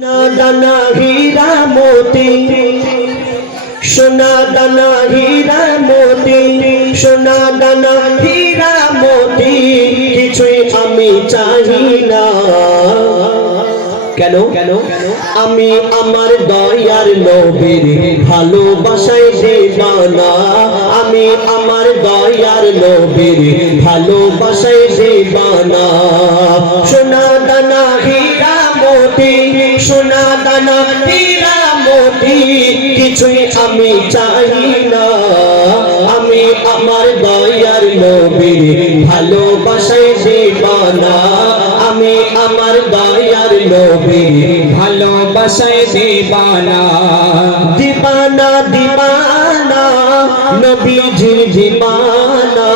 দানা হীরা মোতি। সোনা দানা হীরা মোতি। সোনা দানা হীরা মোতি, কিছুই আমি চাই না। কেন? কেন? আমি আমার দয়ার নবীর ভালোবাসায় দেবানা। আমি আমার দয়ার নবীর ভালোবাসায় দেবানা। সোনা দানা হীরা মোতি। সোনা দানা কিছুই আমি চাই না। আমি আমার দয়ার নবীর ভালোবাসায় দেবানা। আমি আমার দয়ার নবীর ভালোবাসায় দিবানা। দিবানা দিবানা, নবীজির দিবানা।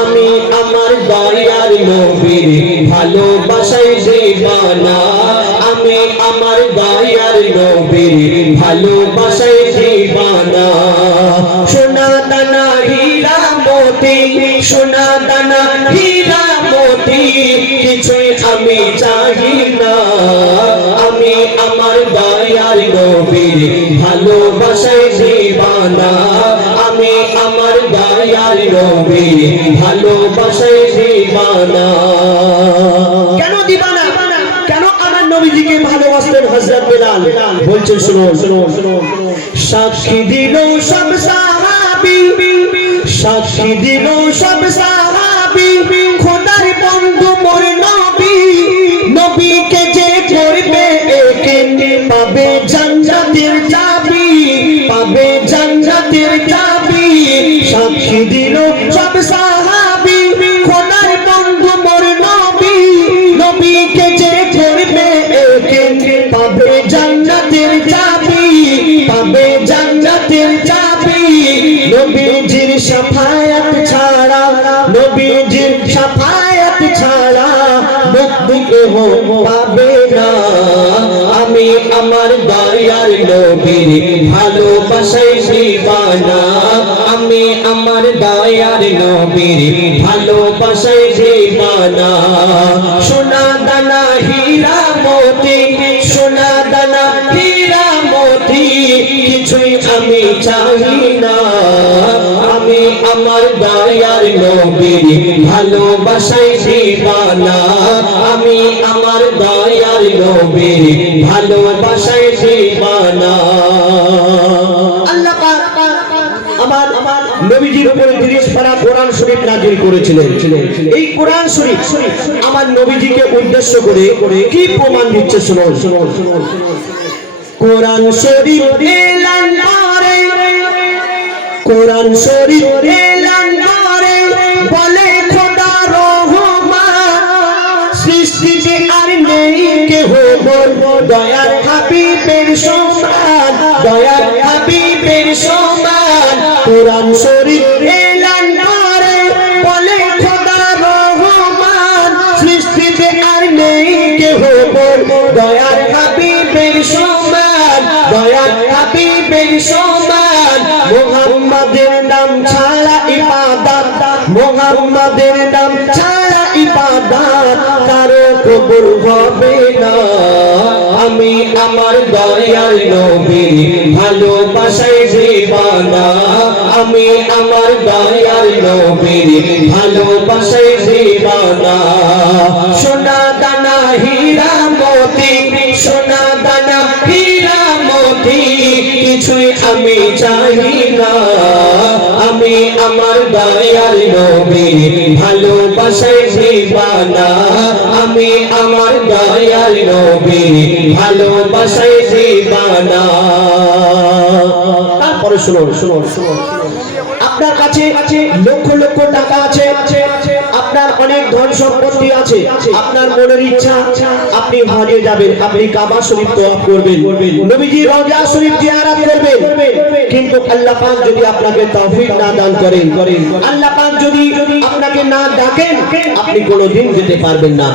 আমি আমার দয়ার নবীর ভালোবাসায় দিবানা। আমি আমার দয়ার নবীর ভালোবাসায় দিবানা। সোনা দানা হীরা মোতি, সোনা দানা হীরা মোতি, কিছুই আমি চাই না। আমি আমার দয়ার নবীর ভালোবাসায় দিবানা। আমি আমার দয়ার নবীর ভালোবাসায় দিবানা। কেন আমার নবীজিকে ভালোবাসতেন হযরত বেলাল। বলছেন শুনো শুনো সাক্ষী দিল সব সাহাবী সাক্ষী দিল সব সাহাবী খোদার বন্ধু মোর নবী। নবীকে যে করবে একে পাবে জান্নাতের চাবি। পাবে জান্নাতের চাবি। সাক্ষী দিল সব সাহাবী খোদার বন্ধু মোর নবী। নবীকে যে কেহ পাবে না। আমি আমার দয়ার নবীর ভালোবাসায় দিবানা। আমি আমার দয়ার নবীর ভালোবাসায় দিবানা। সোনা দানা হীরা মোতি, সোনা দানা হীরা মোতি, কিছুই আমি চাই না। আমি আমার দয়ার নবীর ভালোবাসায় দিবানা। আমি আমার দয়ার নবীর ভালোবাসায় দিবানা। আমার নবীজির উপরে তিরিশ পারা কোরআন শরীফ করেছিলেন। এই কোরআন শরীফ আমার নবীজিকে উদ্দেশ্য করে কি প্রমাণ দিচ্ছে কোরআন শরীফ কোরআন শরীফ। এলান বলে, খোদা রহমান সৃষ্টিতে আর নেই, কেহ দয়ার হাবিবের সমান, দয়ার হাবিবের সমান। কোরআন শরীফ এলান বলে, খোদা রহমান সৃষ্টিতে আর নেই, কেহ দয়ার মোহাম্মদের নাম ছাড়া ইবাদত কারও কবুল হবে না। আমি আমার দয়াল নবীর ভালোবাসায় জীবানা আমি আমার দয়াল নবীর ভালোবাসায় জীবানা সোনা দানা, হীরা, মোতি কিছুই আমি চাই না। আমি আমার দয়াল নবীর ভালোবাসায় জীবানা আমি আমার দয়াল নবীর ভালোবাসায় জীবানা তারপরে শুনুন শুনুন শুনুন। আপনার কাছে লক্ষ লক্ষ টাকা আছে? আপনার অনেক ধন সম্পত্তি আছে। আপনার মনের ইচ্ছা, আপনি হারিয়ে যাবেন। আপনি কাবা শরীফ তওয়াফ করবেন। নবীজি রওজা শরীফ জিয়ারত করবেন। কিন্তু আল্লাহ পাক যদি আপনাকে তৌফিক না দান করেন, আল্লাহ পাক যদি আপনাকে না ডাকেন, আপনি কোনোদিন যেতে পারবেন না।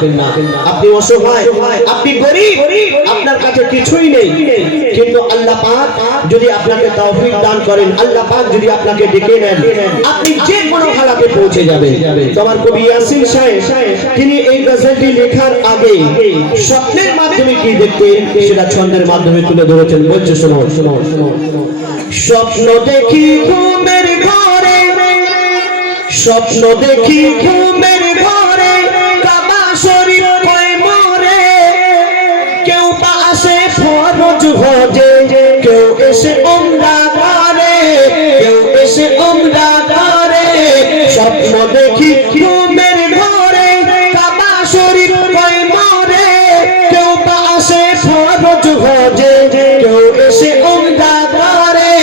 আপনি অসহায়, আপনি গরিব, আপনার কাছে কিছুই নেই। কিন্তু আল্লাহ পাক যদি আপনাকে তৌফিক দান করেন, আল্লাহ পাক যদি আপনাকে ডেকে নেন, আপনি যে কোনো হালাতে পৌঁছে যাবেন। তোমার কবি ইয়াসিন সাহেব, তিনি এই গজলটি লেখার আগে স্বপ্নের মাধ্যমে কি দেখতেন? সেটা ছন্দের মাধ্যমে তুলে ধরেছেন। বলছে, শোনো শোনো স্বপ্ন দেখি ঘুমের ঘরে, স্বপ্ন দেখি ঘুমের ঘরে, কাবা শরীফ কয় মরে। কেউ পাশে ফরজ হজে, কেউ এসে ওমরা হজে কেউ এসে ওমরা করে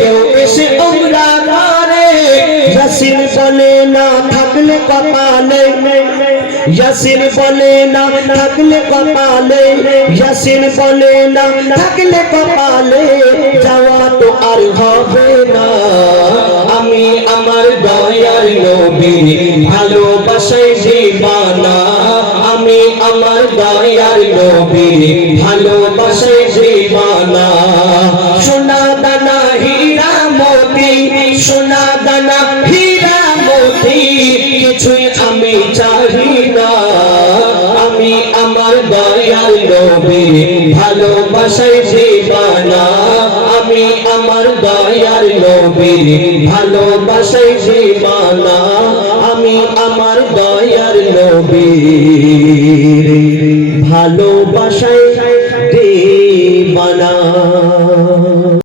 কেউ এসে ওমরা করে ইয়াসিন বলে না থাকলে কপালে, ইয়াসিন বলে না থাকলে কপালে, ইয়াসিন বলে না থাকলে কপালে। যাওয়া তো আর হবে না। আমি আমার দয়ার নবী ভালোবাসায় জীবানা আমি আমার দয়ার নবী ভালোবাসায় জীবানা সোনা দানা হীরা মোতি, সোনা দানা হীরা মোতি, কিছুই আমি চাহি না। আমি আমার দয়াল নবী ভালোবাসায় জীবানা আমি আমার দয়াল নবী ভালোবাসায় জীবানা আমি আমার দয়ার নবী